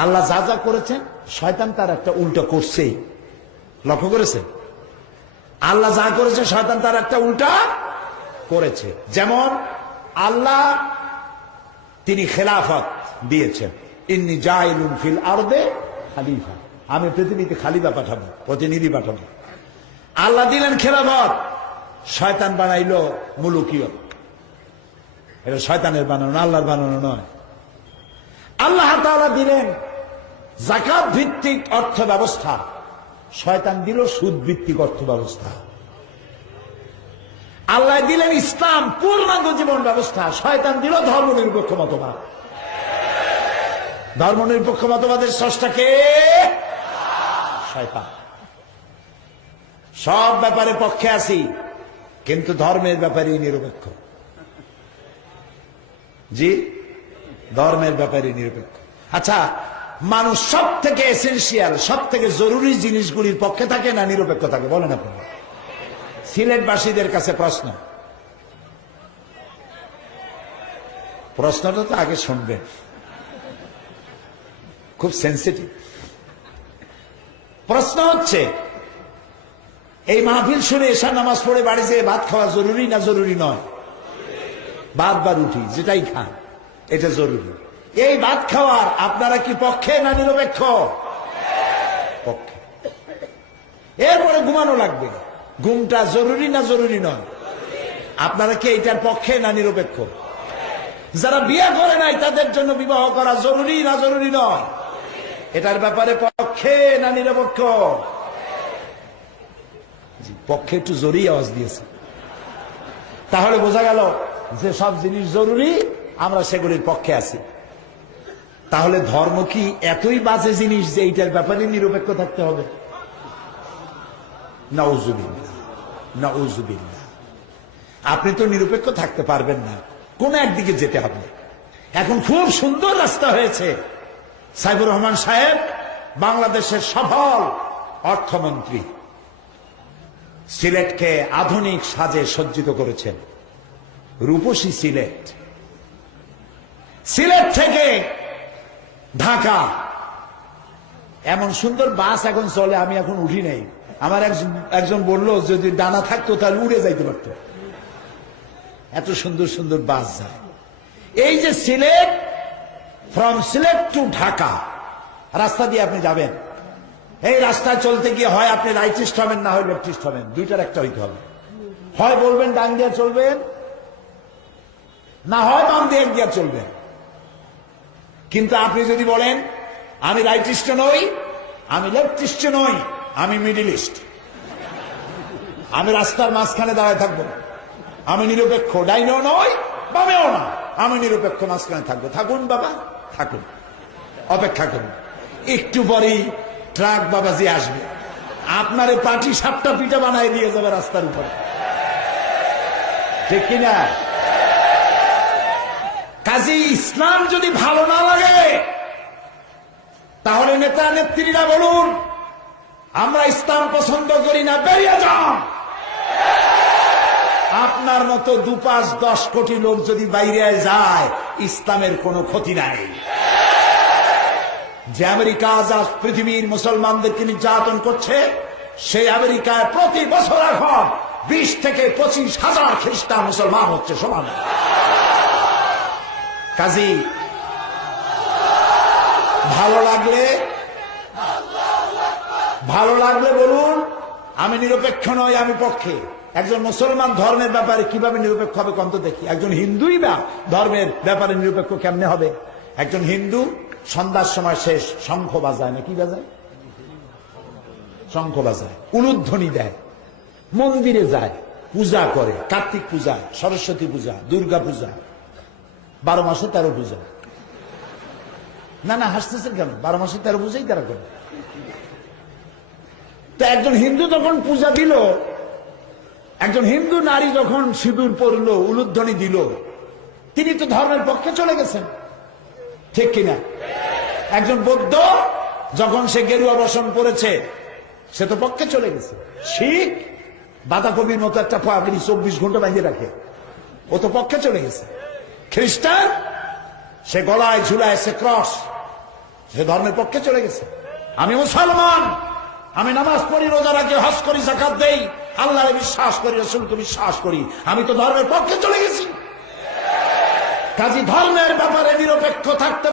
আল্লাহ যা যা করেছেন, শয়তান তার একটা উল্টো করছেই। লক্ষ্য করেছে? আল্লাহ যা করেছে, শয়তান তার একটা উল্টা করেছে। যেমন, আল্লাহ তিনি খেলাফত দিয়েছেন। ইন্নি জাইলুন ফিল আরদে খালিফা। আমি পৃথিবীতে খালিফা পাঠাবো, প্রতিনিধি পাঠাবো। আল্লাহ দিলেন খেলাফত। শয়তান বানাইলো মুলুকীয় এটা শয়তানের বানানো আল্লাহর বানানো নয়। আল্লাহ তাআলা দিলেন জাকাত ভিত্তিক অর্থ ব্যবস্থা শয়তান দিল সুদ ভিত্তিক অর্থ ব্যবস্থা আল্লাহ দিলেন ইসলাম, পূর্ণাঙ্গ জীবন ব্যবস্থা। শয়তান দিল ধর্ম নিরপেক্ষ মতবাদ। ধর্ম নিরপেক্ষ মতবাদের স্রষ্টাকে শয়তান। সব ব্যাপারে পক্ষে আছি, কিন্তু ধর্মের ব্যাপারে নিরপেক্ষ। জি, ধর্মের ব্যাপারে নিরপেক্ষ। আচ্ছা মানুষ সব থেকে এসেন্সিয়াল সব থেকে জরুরি জিনিসগুলির পক্ষে থাকে না নিরপেক্ষ থাকে? বলেন আপনি। সিলেটবাসীদের কাছে প্রশ্ন। প্রশ্নটা তো আগে শুনবেন খুব সেন্সিটিভ প্রশ্ন হচ্ছে, এই মাহফিল শুনে এসা নামাজ পড়ে বাড়ি যেয়ে ভাত খাওয়া জরুরি না জরুরি নয়? ভাত বা রুটি, যেটাই খান, এটা জরুরি। এই ভাত খাওয়ার আপনারা কি পক্ষে না নিরপেক্ষ? পক্ষে। এরপরে ঘুমানো লাগবে। ঘুমটা জরুরি না জরুরি নয়। আপনারা কি এইটার পক্ষে না নিরপেক্ষ? যারা বিয়ে করে নাই, তাদের জন্য বিবাহ করা জরুরি না জরুরি নয়? এটার ব্যাপারে পক্ষে না নিরপেক্ষ? পক্ষে একটু জরুরি আওয়াজ দিয়েছে। তাহলে বোঝা গেল যে সব জিনিস জরুরি, আমরা সেগুলির পক্ষে আছি। তাহলে ধর্ম কি এতই বাজে জিনিস যে এইটার ব্যাপারে নিরপেক্ষ থাকতে হবে? আপনি তো নিরপেক্ষ থাকতে পারবেন না। কোন একদিকে যেতে হবে। এখন খুব সুন্দর রাস্তা হয়েছে। সাইবুর রহমান সাহেব, বাংলাদেশের সফল অর্থমন্ত্রী। সিলেটকে আধুনিক সাজে সজ্জিত করেছেন। রূপসী সিলেট। সিলেট থেকে ঢাকা। এমন সুন্দর বাস এখন চলে, আমি এখন উঠি নাই। আমার একজন বলল, যদি ডানা থাকতো তাহলে উড়ে যাইতে পারত। এত সুন্দর সুন্দর বাস যায়। এই যে সিলেট ফ্রম সিলেট টু ঢাকা, রাস্তা দিয়ে আপনি যাবেন। এই রাস্তায় চলতে গিয়ে হয় আপনি রাইটিস্ট হবেন, না হয় লেফটিস্ট হবেন। দুইটার একটা হইতে হবে। হয় বলবেন ডান দিয়ে চলবেন, না হয় বাম দিয়ে চলবেন। কিন্তু আপনি যদি বলেন, আমি রাইটিস্ট নই, আমি লেফটিস্ট নই, আমি মিডিলিস্ট আমি রাস্তার মাঝখানে দাঁড়ায় থাকব আমি নিরপেক্ষ ডাইনও নই, বামেও না। আমি নিরপেক্ষ মাঝখানে থাকব। থাকুন বাবা, থাকুন। অপেক্ষা করুন। একটু পরেই ট্রাক বাবাজি আসবে। আপনারে পাটি সাপটা পিঠা বানায় দিয়ে যাবে রাস্তার উপরে। ঠিক কিনা? কাজে ইসলাম যদি ভালো না লাগে, তাহলে নেতা নেত্রীরা বলুন, আমরা ইসলাম পছন্দ করি না, বেরিয়ে যান। আপনার মতো দু পাঁচ দশ কোটি লোক যদি বাইরে যায়, ইসলামের কোনো ক্ষতি নাই। যে আমেরিকা আজ পৃথিবীর মুসলমানদেরকে নির্যাতন করছে, সেই আমেরিকায় প্রতি বছর এখন বিশ থেকে পঁচিশ হাজার খ্রিস্টান মুসলমান হচ্ছে সমান। কাজী, ভালো লাগলে ভালো লাগলে বলুন, আমি নিরপেক্ষ নই, আমি পক্ষে। একজন মুসলমান ধর্মের ব্যাপারে কীভাবে নিরপেক্ষ হবে কন্ত দেখি। একজন হিন্দুই বা ধর্মের ব্যাপারে নিরপেক্ষ কেমনে হবে? একজন হিন্দু, সন্ধ্যার সময় শেষ, শঙ্খ বাজায় না, কি বাজায়? শঙ্খ বাজায়, উলুধ্বনি দেয়, মন্দিরে যায়, পূজা করে, কার্তিক পূজা, সরস্বতী পূজা, দুর্গা পূজা বারো মাসে তেরো পূজা। না না, হাসতেছেন কেন? বারো মাসে তেরো পূজাই তারা করে। তো একজন হিন্দু যখন পূজা দিল, একজন হিন্দু নারী যখন সিঁদুর পরল, উলুধ্বনি দিল, তিনি তো ধর্মের পক্ষে চলে গেছেন। ঠিক কিনা? একজন বৌদ্ধ যখন সে গেরুয়া বসন পড়েছে সে তো পক্ষে চলে গেছে। শিখ, বাঁধাকপির মতো একটা পাবলি চব্বিশ ঘণ্টা বাঁধিয়ে রাখে। ও তো পক্ষে চলে গেছে। খ্রিস্টান? সে গলায় ঝুলায় সে ক্রস। সে ধর্মের পক্ষে চলে গেছে। আমি মুসলমান। আমি নামাজ পড়ি, রোজা রাখি হস করি, জাকাত দেই। আল্লাহ বিশ্বাস করি, রসুলকে বিশ্বাস করি। আমি তো ধর্মের পক্ষে চলে গেছি। কাজী ধর্মের ব্যাপারে নিরপেক্ষ থাকতে